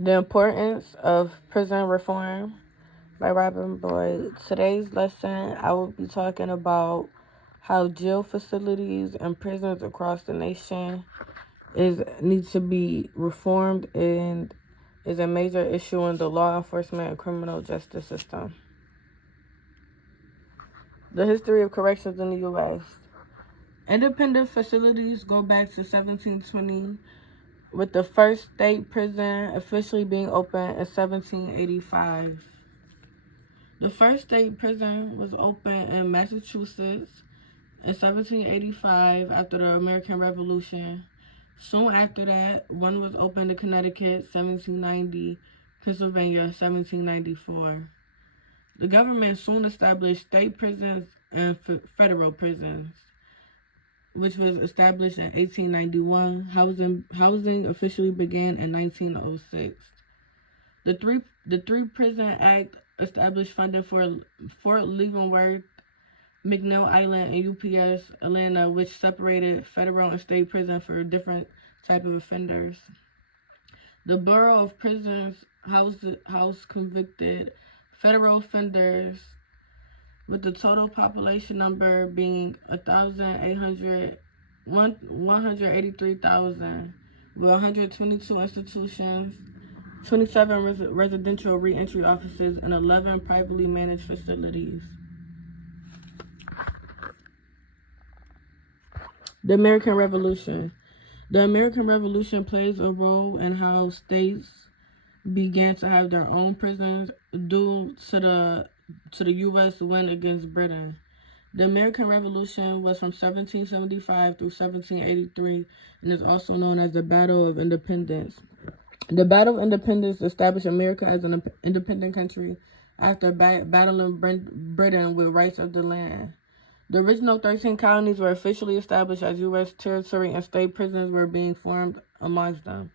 The Importance of Prison Reform by Robin Boyd. Today's lesson, I will be talking about how jail facilities and prisons across the nation need to be reformed and is a major issue in the law enforcement and criminal justice system. The history of corrections in the U.S. Independent facilities go back to 1720, with the first state prison officially being opened in 1785. The first state prison was opened in Massachusetts in 1785 after the American Revolution. Soon after that, one was opened in Connecticut 1790, Pennsylvania 1794. The government soon established state prisons and federal prisons, which was established in 1891. Housing officially began in 1906. The Three Prison Act established funding for Fort Leavenworth, McNeil Island, and UPS Atlanta, which separated federal and state prison for different type of offenders. The Bureau of Prisons house convicted federal offenders, with the total population number being 183,000, with 122 institutions, 27 residential reentry offices, and 11 privately managed facilities. The American Revolution. The American Revolution plays a role in how states began to have their own prisons due to the U.S. win against Britain. The American Revolution was from 1775 through 1783 and is also known as the Battle of Independence. The Battle of Independence established America as an independent country after battling Britain with rights of the land. The original 13 colonies were officially established as U.S. territory, and state prisons were being formed amongst them.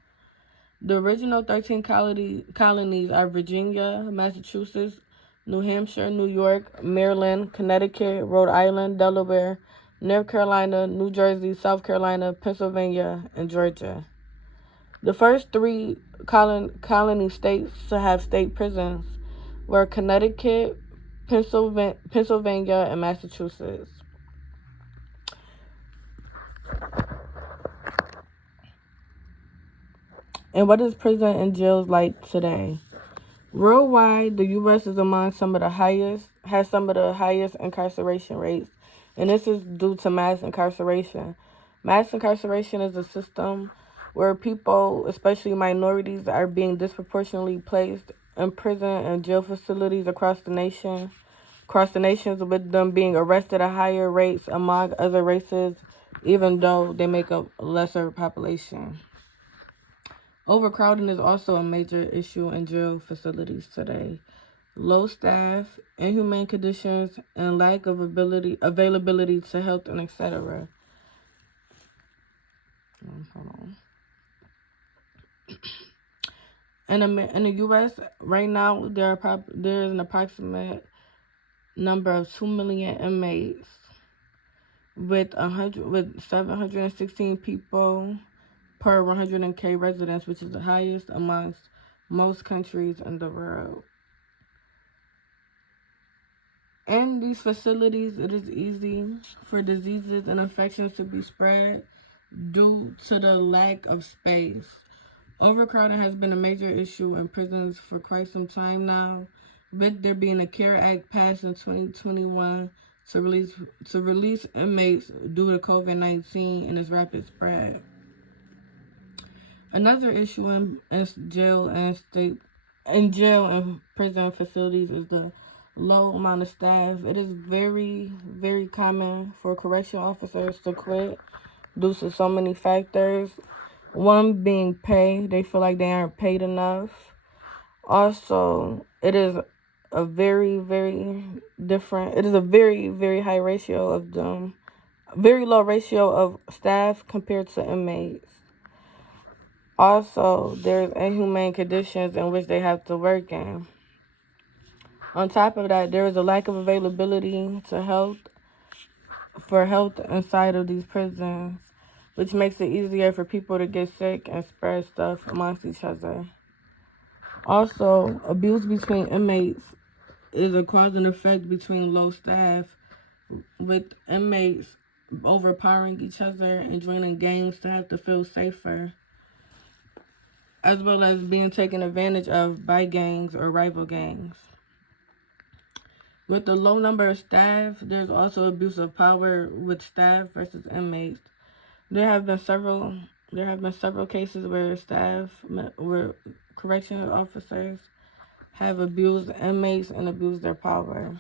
The original 13 colonies are Virginia, Massachusetts, New Hampshire, New York, Maryland, Connecticut, Rhode Island, Delaware, North Carolina, New Jersey, South Carolina, Pennsylvania, and Georgia. The first three colony states to have state prisons were Connecticut, Pennsylvania, and Massachusetts. And what is prison and jails like today? Worldwide, the U.S. is among has some of the highest incarceration rates, and this is due to mass incarceration. Mass incarceration is a system where people, especially minorities, are being disproportionately placed in prison and jail facilities across the nations, with them being arrested at higher rates among other races, even though they make up a lesser population. Overcrowding is also a major issue in jail facilities today. Low staff, inhumane conditions, and lack of availability to health and etc. Hold on. In the U.S. right now, there is an approximate number of 2 million inmates, with 716 people per 100K residents, which is the highest amongst most countries in the world. In these facilities, it is easy for diseases and infections to be spread due to the lack of space. Overcrowding has been a major issue in prisons for quite some time now, with there being a CARE Act passed in 2021 to release inmates due to COVID-19 and its rapid spread. Another issue in jail and prison facilities is the low amount of staff. It is very, very common for correctional officers to quit due to so many factors. One being pay. They feel like they aren't paid enough. Also, it is a very, very high ratio of them. Very low ratio of staff compared to inmates. Also, there's inhumane conditions in which they have to work in. On top of that, there is a lack of availability to health inside of these prisons, which makes it easier for people to get sick and spread stuff amongst each other. Also, abuse between inmates is a cause and effect between low staff, with inmates overpowering each other and joining gangs to have to feel safer, as well as being taken advantage of by gangs or rival gangs. With the low number of staff, there's also abuse of power with staff versus inmates. There have been several cases where where correctional officers have abused inmates and abused their power.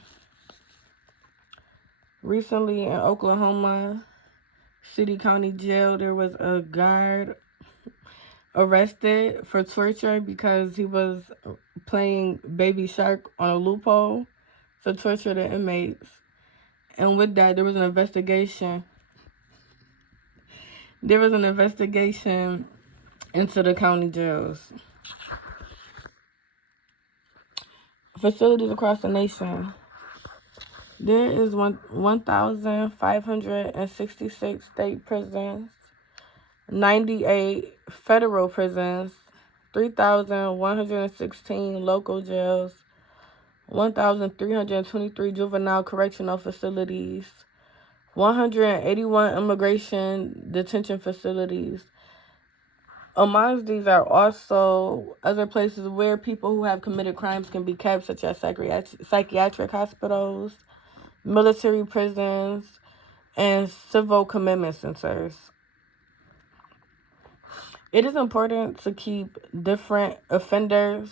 Recently in Oklahoma City County Jail, there was a guard arrested for torture because he was playing Baby Shark on a loophole to torture the inmates. And with that, there was an investigation. There was an investigation into the county jails. Facilities across the nation. There is 1,566 state prisons, 98 federal prisons, 3,116 local jails, 1,323 juvenile correctional facilities, 181 immigration detention facilities. Amongst these are also other places where people who have committed crimes can be kept, such as psychiatric hospitals, military prisons, and civil commitment centers. It is important to keep different offenders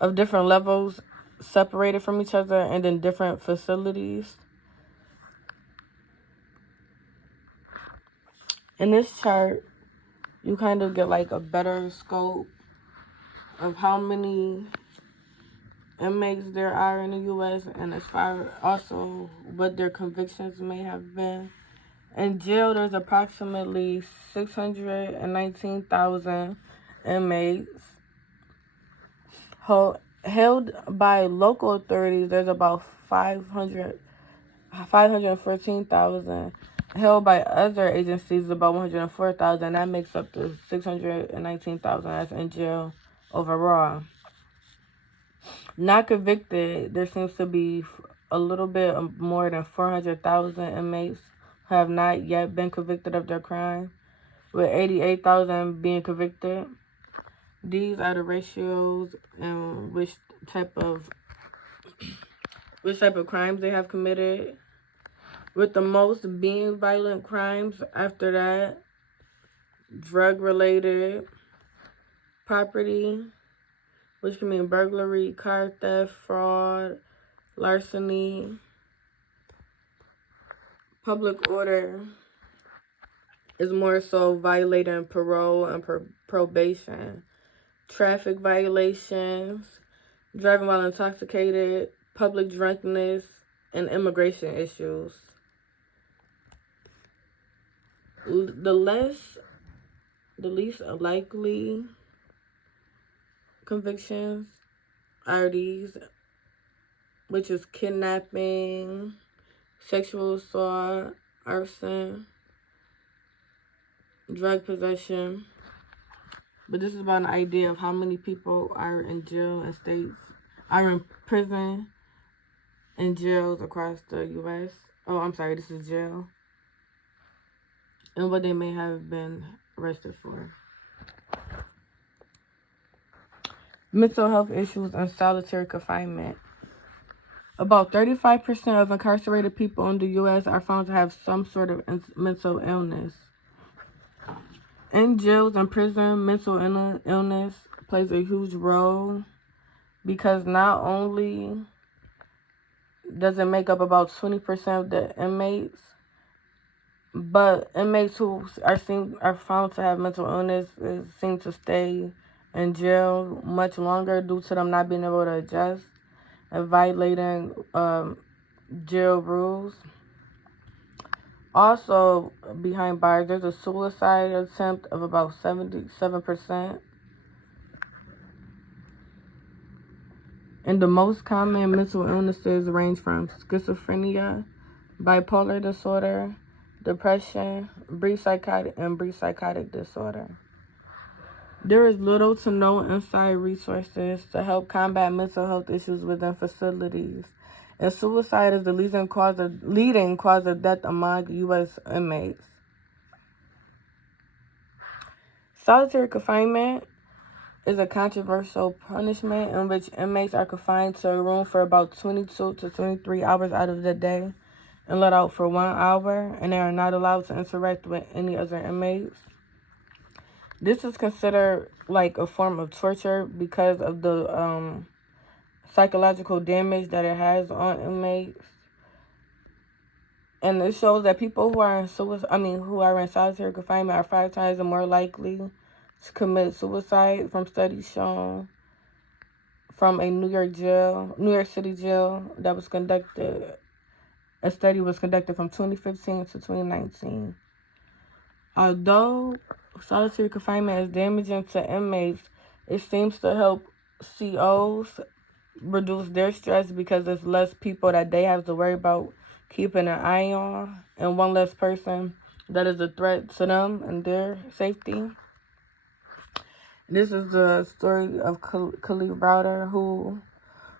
of different levels separated from each other and in different facilities. In this chart, you kind of get like a better scope of how many inmates there are in the U.S. and as far also what their convictions may have been. In jail, there's approximately 619,000 inmates. Held by local authorities, there's about 514,000. Held by other agencies, about 104,000. That makes up to 619,000 that's in jail overall. Not convicted, there seems to be a little bit more than 400,000 inmates who have not yet been convicted of their crime, with 88,000 being convicted. These are the ratios and which type of crimes they have committed, with the most being violent crimes. After that, drug-related, property, which can mean burglary, car theft, fraud, larceny, public order is more so violating parole and probation, traffic violations, driving while intoxicated, public drunkenness, and immigration issues. The least likely convictions are these, which is kidnapping, sexual assault, arson, drug possession. But this is about an idea of how many people are in jail and states, are in prison and jails across the U.S. Oh, I'm sorry, this is jail. And what they may have been arrested for. Mental health issues and solitary confinement. About 35% of incarcerated people in the U.S. are found to have some sort of mental illness. In jails and prison, mental illness plays a huge role because not only does it make up about 20% of the inmates, but inmates who are found to have mental illness seem to stay in jail much longer due to them not being able to adjust and violating jail rules. Also, behind bars, there's a suicide attempt of about 77%. And the most common mental illnesses range from schizophrenia, bipolar disorder, depression, brief psychotic disorder. There is little to no inside resources to help combat mental health issues within facilities, and suicide is the leading cause of death among U.S. inmates. Solitary confinement is a controversial punishment in which inmates are confined to a room for about 22 to 23 hours out of the day and let out for 1 hour, and they are not allowed to interact with any other inmates. This is considered like a form of torture because of the psychological damage that it has on inmates. And it shows that people who are in solitary confinement are 5 times more likely to commit suicide from studies shown from a New York City jail that was conducted. A study was conducted from 2015 to 2019. Although solitary confinement is damaging to inmates, it seems to help COs reduce their stress because there's less people that they have to worry about keeping an eye on, and one less person that is a threat to them and their safety. This is the story of Kalief Browder, who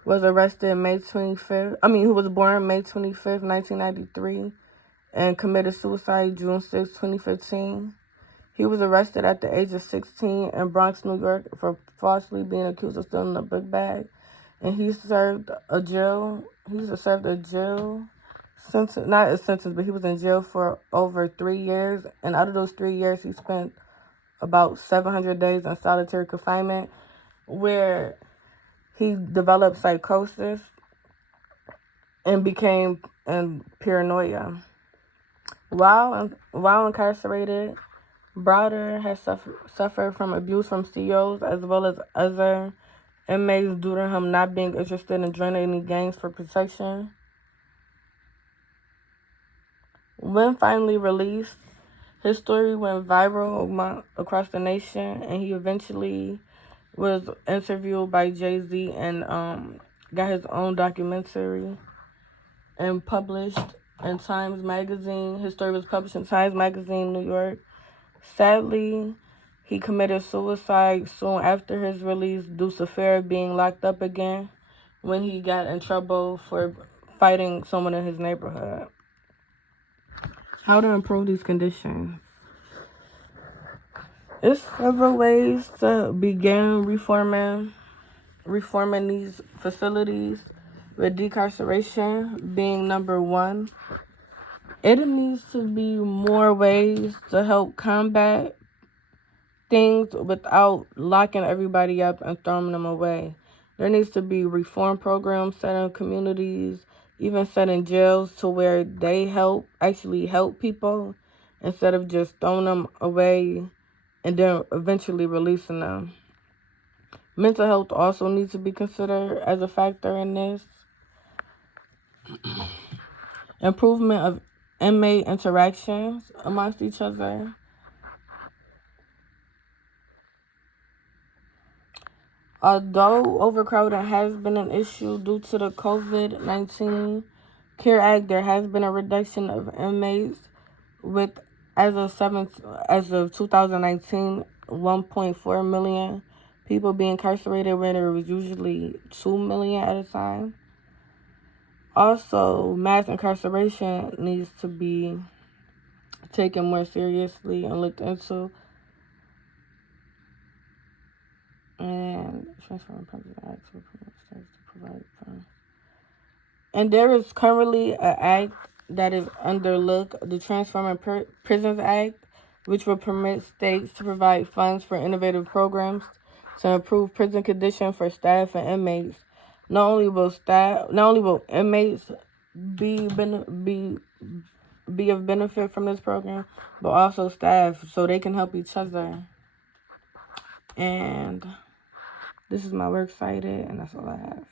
was arrested May 25th. Who was born May 25th, 1993, and committed suicide June 6, 2015. He was arrested at the age of 16 in Bronx, New York, for falsely being accused of stealing a book bag, and he served a jail sentence, not a sentence, but he was in jail for over 3 years, and out of those 3 years, he spent about 700 days in solitary confinement, where he developed psychosis and became paranoia. While incarcerated, Browder has suffered from abuse from COs as well as other inmates due to him not being interested in joining any gangs for protection. When finally released, his story went viral across the nation, and he eventually was interviewed by Jay-Z and got his own documentary and published in Times Magazine. His story was published in Times Magazine, New York. Sadly, he committed suicide soon after his release due to fear of being locked up again when he got in trouble for fighting someone in his neighborhood. How to improve these conditions? There's several ways to begin reforming these facilities, with decarceration being number one. It needs to be more ways to help combat things without locking everybody up and throwing them away. There needs to be reform programs set in communities, even set in jails, to where they actually help people instead of just throwing them away and then eventually releasing them. Mental health also needs to be considered as a factor in this. Improvement of inmate interactions amongst each other. Although overcrowding has been an issue due to the COVID-19 CARE Act, there has been a reduction of inmates with, as of 2019, 1.4 million people being incarcerated, where there was usually 2 million at a time. Also, mass incarceration needs to be taken more seriously and looked into. And transforming President Act to permit states to provide funds. And there is currently an act that is under look, the Transforming Prisons Act, which will permit states to provide funds for innovative programs to improve prison conditions for staff and inmates. Not only will inmates be of benefit from this program, but also staff, so they can help each other. And this is my works cited, and that's all I have.